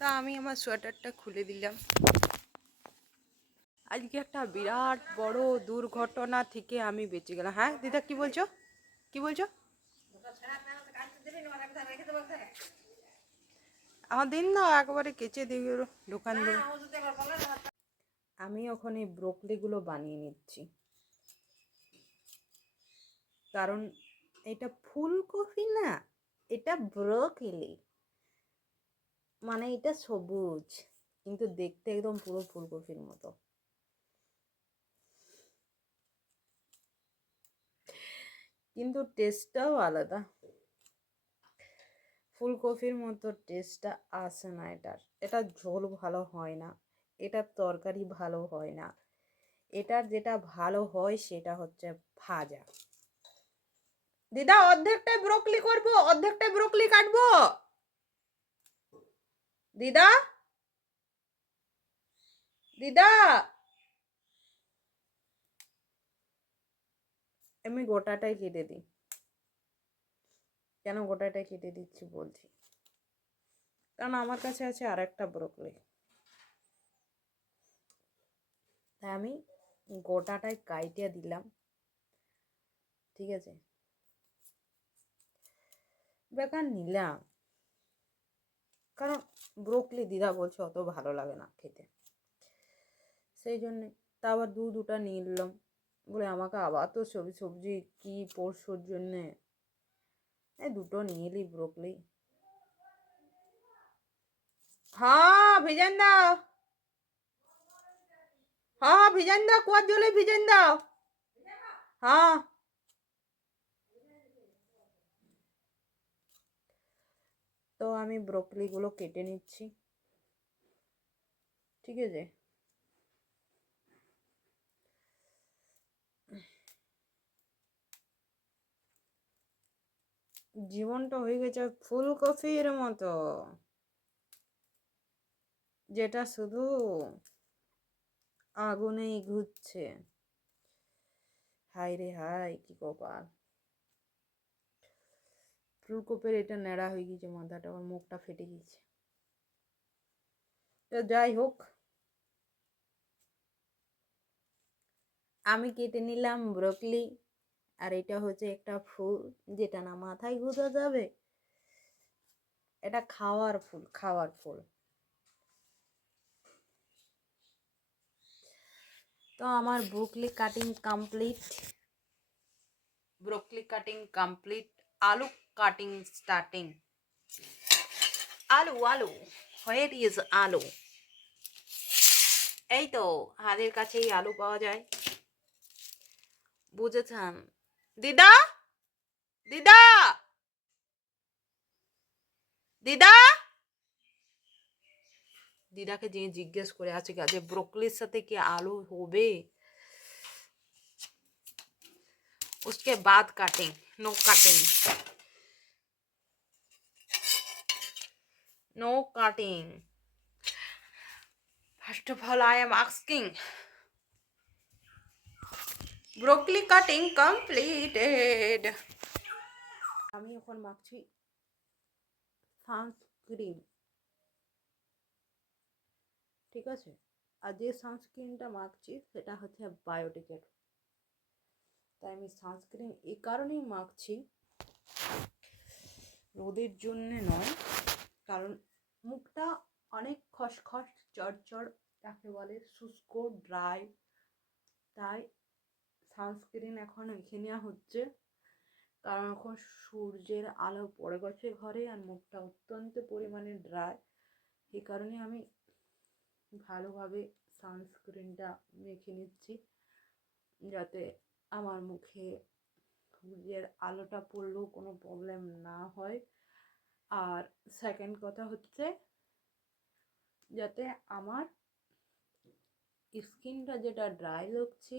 তা আমি আমার সোয়েটারটা খুলে দিলাম। আজকে একটা বিরাট বড় দুর্ঘটনা থেকে আমি বেঁচে গেলাম। হ্যাঁ দিদা, কি বলছো? কি বলছো? আমার দিন না একবারে কেচে দিয়ে দোকান দেবো। আমি ওখানে ব্রোকলিগুলো বানিয়ে নিচ্ছি, কারণ এটা ফুলকপি না, এটা ব্রোকলি। মানে এটা সবুজ, কিন্তু দেখতে একদম পুরো ফুলকপির মতো। কিন্তু টেস্টটাও আলাদা, ফুলকপির মতো টেস্টটা আসে না এটার। এটা ঝোল ভালো হয় না, এটার তরকারি ভালো হয় না। এটার যেটা ভালো হয় সেটা হচ্ছে ভাজা। দিদা, অর্ধেকটাই ব্রোকলি করব, অর্ধেকটাই ব্রোকলি কাটবো। দিদা, দিদা, আমি গোটাটাই কেটে দিই। কেন গোটাটাই কেটে দিচ্ছি বলছি, কারণ আমার কাছে আছে আর একটা ব্রোকলি, তাই আমি গোটাটাই কাইটে দিলাম। ঠিক আছে, বেকার নিলাম, কারণ ব্রোকলি দিদা বলছে অত ভালো লাগে না খেতে, সেই জন্যে। তা আবার দুটা নিয়ে নিলাম, বলে আমাকে আবার তো সবজি কি পরশুর জন্যে, এই দুটো নিয়ে এলি ব্রোকলি। হ্যাঁ ভিজান দাও, হ্যাঁ ভিজান দাও, কুয়ার জলে ভিজান দাও। হ্যাঁ, তো আমি ব্রোকলিগুলো কেটে নিচ্ছি। ঠিক আছে, জীবনটা হয়ে গেছে ফুলকপির মতো, যেটা শুধু আগুনেই ঘুরছে। হাই রে হাই, কি কপাল! ফুলকপির এটা ন্যাড়া হয়ে গেছে মাথাটা, আমার মুখটা ফেটে গেছে। তো যাই হোক, আমি কেটে নিলাম ব্রোকলি, আর এটা হচ্ছে একটা ফুল, যেটা না মাথায় গুঁজা যাবে, এটা খাওয়ার ফুল, খাওয়ার ফুল। তো আমার broccoli cutting complete, broccoli cutting complete, আলু কাটিং স্টার্টিং। আলু আলু, হোয়ার ইজ আলু? এই তো হাতের কাছেই আলু পাওয়া যায়, বুঝেছেন? দিদা, দিদা, দিদা, দিদাকে যে জিজ্ঞেস করে আছে যে ব্রোকলির সাথে কি আলু হবে। उसके बाद cutting, no cutting, no cutting. First of all, I am asking. Broccoli cutting completed. আমি এখন মাখছি সানস্ক্রিন। ঠিক আছে, আর যে সানস্ক্রিনটা মাখছি সেটা হচ্ছে বায়োটিকের। তাই আমি সানস্ক্রিন এই কারণেই মাখছি, রোদের জন্যে নয়, কারণ মুখটা অনেক খসখস চড়চড়, যাকে বলে শুষ্ক ড্রাই, তাই সানস্ক্রিন এখন মেখে নেওয়া হচ্ছে। কারণ এখন সূর্যের আলো পড়ে গেছে ঘরে, আর মুখটা অত্যন্ত পরিমাণে ড্রাই, এই কারণে আমি ভালোভাবে সানস্ক্রিনটা মেখে নিচ্ছি, যাতে আমার মুখে সূর্যের আলোটা পড়লেও কোনো প্রবলেম না হয়। আর সেকেন্ড কথা হচ্ছে, যাতে আমার স্কিনটা যেটা ড্রাই লাগছে,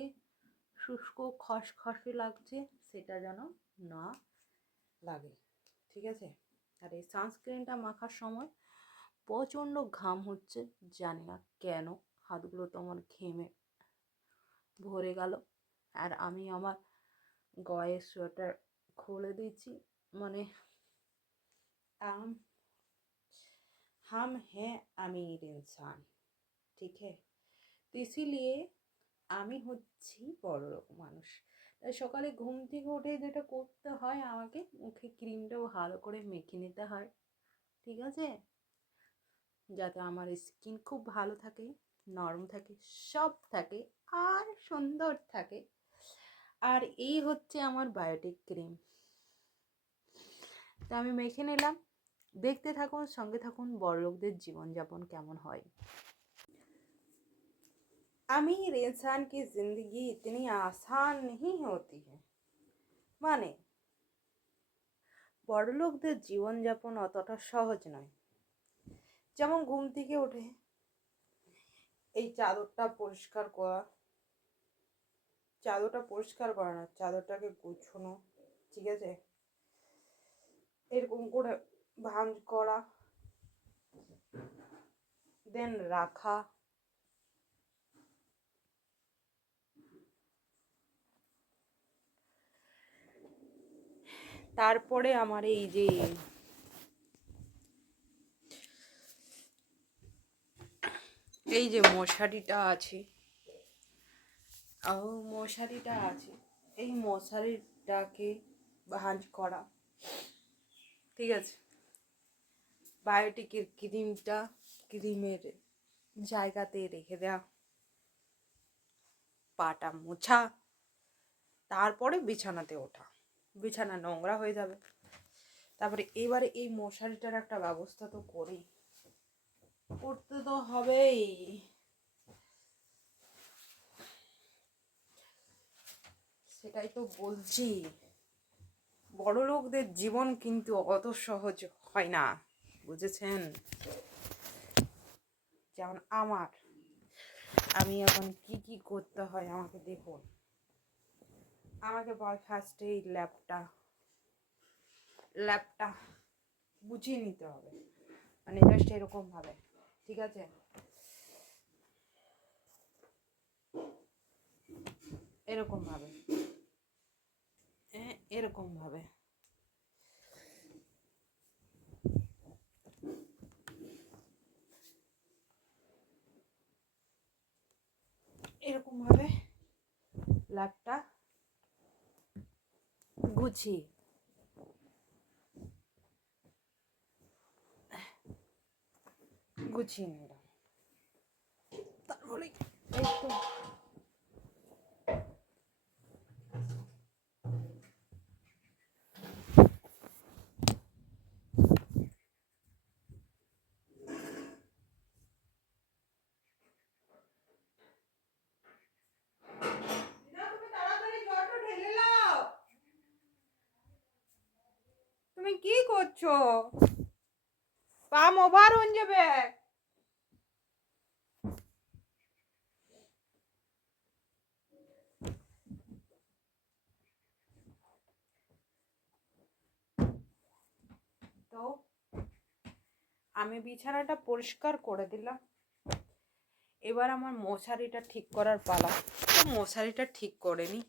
শুষ্ক খসখসে লাগছে, সেটা যেন না লাগে। ঠিক আছে, আর এই সানস্ক্রিনটা মাখার সময় প্রচণ্ড ঘাম হচ্ছে, জানি না কেন, হাতগুলো তো আমার ঘেমে ভরে গেল। আর আমি আমার গায়ের সোয়েটার খুলে দিচ্ছি, মানে हम हैं अमीर इंसान, ঠিক है। তো ইসিলিয়ে আমি হচ্ছি বড়লোক মানুষ। তাই সকালে ঘুম থেকে উঠে যেটা করতে হয়, আমাকে মুখে ক্রিমটাও ভালো করে মেখে নিতে হয়, ঠিক আছে, যাতে আমার স্কিন খুব ভালো থাকে, নরম থাকে, সব থাকে আর সুন্দর থাকে। আর এই হচ্ছে আমার বায়োটিক ক্রিম। তা আমি মেখে নিলাম, দেখতে থাকুন, সঙ্গে থাকুন বড়লোকদের জীবনযাপন কেমন হয়। अमीर इंसान की जिंदगी इतनी आसान नहीं होती है, মানে বড়লোকদের জীবনযাপন অতটা সহজ নয়। যেমন ঘুম থেকে উঠে এই চাদরটা পরিষ্কার করা, না, চাদরটাকে গুছানো, ঠিক আছে, এরকম করে ভাঁজ করা, দেন রাখা, তারপরে আমার এই যে মশারিটা আছে, এই মশারিটাকে ভাঁজ করা, ঠিক আছে, বায়োটিকের ক্রিমের জায়গাতে রেখে দেওয়া, পাটা মোছা, তারপরে বিছানাতে ওঠা, বিছানা নোংরা হয়ে যাবে। তারপরে এবারে এই মশারিটার একটা ব্যবস্থা তো করতে তো হবেই। সেটাই তো বলছি, বড়লোকদের জীবন কিন্তু অত সহজ হয় না, বুঝেছেন। যেমন আমি এখন কি করতে হয় আমাকে দেখুন। আমাকে ফার্স্টে এই ল্যাপটা গুছিয়ে নিতে হবে, মানে জাস্ট এরকম ভাবে, ঠিক আছে, এরকম ভাবে, এরকম ভাবে, এরকম ভাবে ল্যাপটা গুছিয়ে নিলাম। তারপরে এই তো তুমি কি করছো? পা ওভার হয়ে যাবে। তো আমি বিছানাটা পরিষ্কার করে দিলাম, এবার আমার মশারিটা ঠিক করার পালা। তো মশারিটা ঠিক করে নিই।